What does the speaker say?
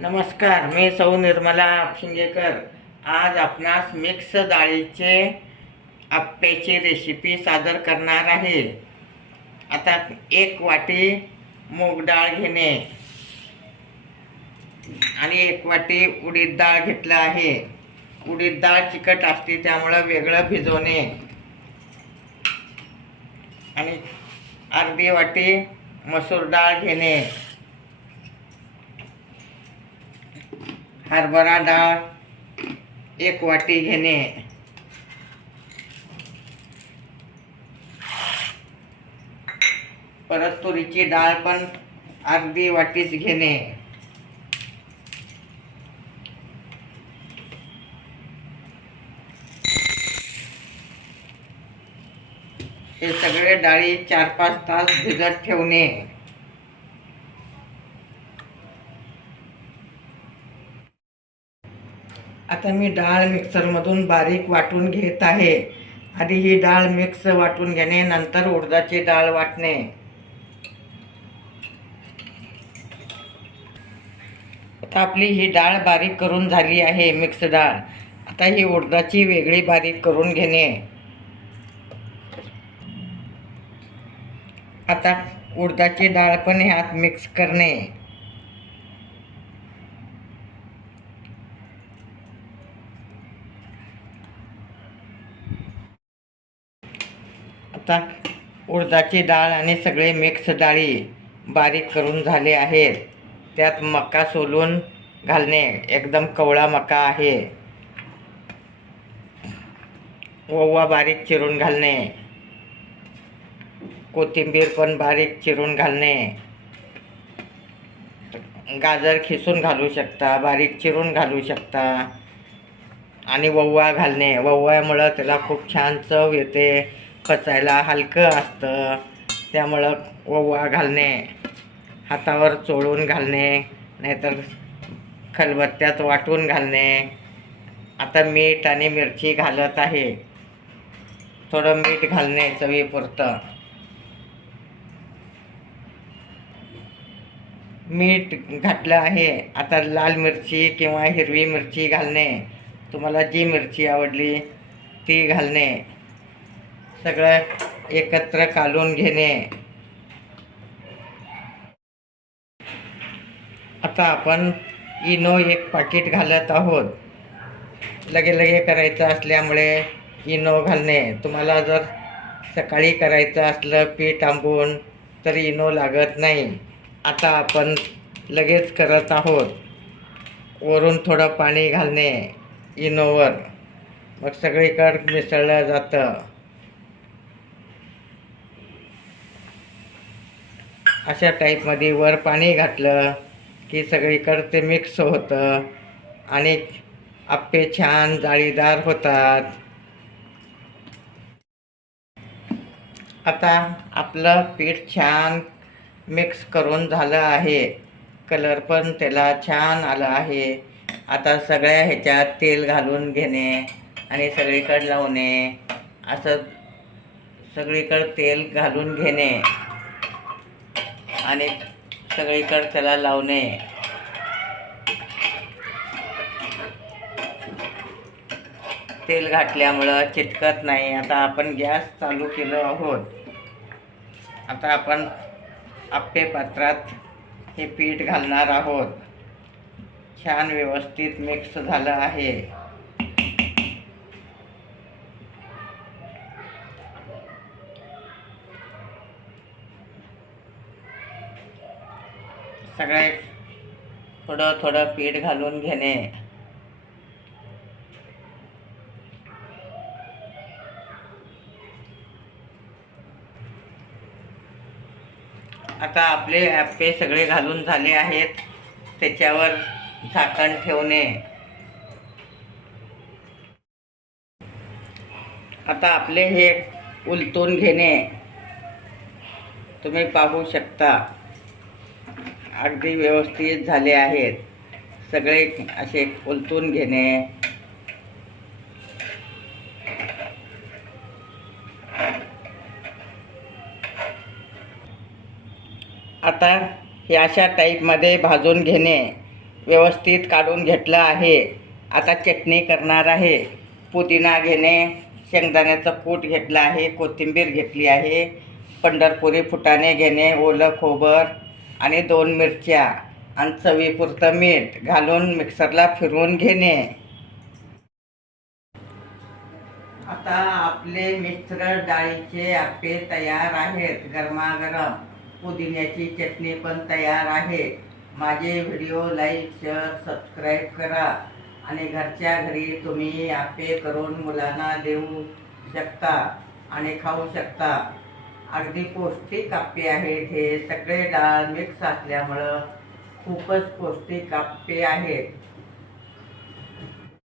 नमस्कार, मी सौ निर्मला शिंगेकर। आज आपणास मिक्स डाळीचे आप्प्याची रेसिपी सादर करणार आहे। आता 1 वाटी मूग डाळ घेणे आणि 1 वाटी उडीद डाळ घेतला आहे। उडीद डाळ चिकट असते त्यामुळे वेगळं भिजवणे आणि अर्धी वाटी मसूर डाळ घेणे। हरभरा डाळ 1 वाटी घेणे। परत तुरीची डाळ पण अर्धी वाटीच घेणे। हे सगळे डाळी 4-5 तास भिजत ठेवणे। आता मी डाळ मिक्सरमधून बारीक वाटून घेत आहे। आधी ही डाळ मिक्स वाटून घेणे, नंतर उडदाची डाळ वाटणे। आता आपली ही डाळ बारीक करून झाली आहे, मिक्स डाळ। आता ही उडदाची वेगळी बारीक करून घेणे। आता उडदाची डाळ पण ह्यात मिक्स करणे। आता उडदाची डाळ आणि सगळे मिक्स डाळी बारीक करून झाले आहेत। त्यात मका सोलून घालणे, एकदम कवळा मका आहे। ओवा बारीक चिरून घालणे, कोथिंबीर पण बारीक चिरून घालणे। गाजर खिसून घालू शकता, बारीक चिरून घालू शकता आणि ओवा घालणे। ओव्यामुळं त्याला खूप छान चव येते, पचायला हलकं असतं, त्यामुळं ओवा घालणे। हातावर चोळून घालणे, नाहीतर खलबत्त्यात वाटून घालणे। आता मीठ आणि मिरची घालत आहे, थोडं मीठ घालणे चवीपुरतं। मीठ घातलं आहे। आता लाल मिरची किंवा हिरवी मिरची घालणे, तुम्हाला जी मिरची आवडली ती घालणे। सगळं एकत्र कालून घेणे। आता आपण इनो 1 पाकिट घालत आहोत। लगे करायचं असल्यामुळे इनो घालणे। तुम्हाला जर सकाळी करायचं असलं पीठ आंबून तर इनो लागत नाही। आता आपण लगेच करत आहोत, वरून थोडं पाणी घालणे इनोवर, मग सगळीकडे मिसळलं जातं। अशा टाईपमध्ये वर पाणी घातलं की सगळीकडे ते मिक्स होतं आणि आप्पे छान जाळीदार होतात। आता आपलं पीठ छान मिक्स करून झालं आहे, कलर पण त्याला छान आला आहे। आता सगळ्या ह्याच्यात तेल घालून घेणे आणि सगळीकडे लावणे। असं सगळीकडे तेल घालून घेणे आणि सगळीकडे त्याला लावणे। तेल घातल्यामुळं चिटकत नाही। आता आपण गॅस चालू केलो आहोत। आता आपण आप्पे पात्रात हे पीठ घालणार आहोत। छान व्यवस्थित मिक्स झालं आहे। सगळे थोडं पीठ घालून घेणे। आता आपले आप्पे सगळे घालून झाले आहेत, त्याच्यावर झाकण ठेवणे। आता आपले हे उलटून घेणे, तुम्ही पाहू शकता अगदी व्यवस्थित झाले आहेत। सगळे असे उलटून घेणे। आता हे अशा टाईपमध्ये भाजून घेणे। व्यवस्थित काढून घेतलं आहे. आता चटणी करणार आहे. पुदिना घेणे, शेंगदाण्याचं कूट घेतलं आहे, कोथिंबीर घेतली आहे, पंढरपुरी फुटाणे घेणे, ओलं खोबर आणि 2 मिरच्या आणि चवीपुरतं मीठ घालून मिक्सरला फिरवून घेणे. आता आपले मिश्र डाळीचे आप्पे तयार आहेत. गरमागरम पुदिन्याची चटणी पण तयार आहे. माझे व्हिडिओ लाईक, शेअर, सबस्क्राईब करा आणि घरच्या घरी तुम्ही आप्पे करून मुलांना देऊ शकता आणि खाऊ शकता. अगदी पौष्टिक आप्पे आहेत. हे सगळे डाळ मिक्स असल्यामुळं खूपच पौष्टिक आप्पे आहेत.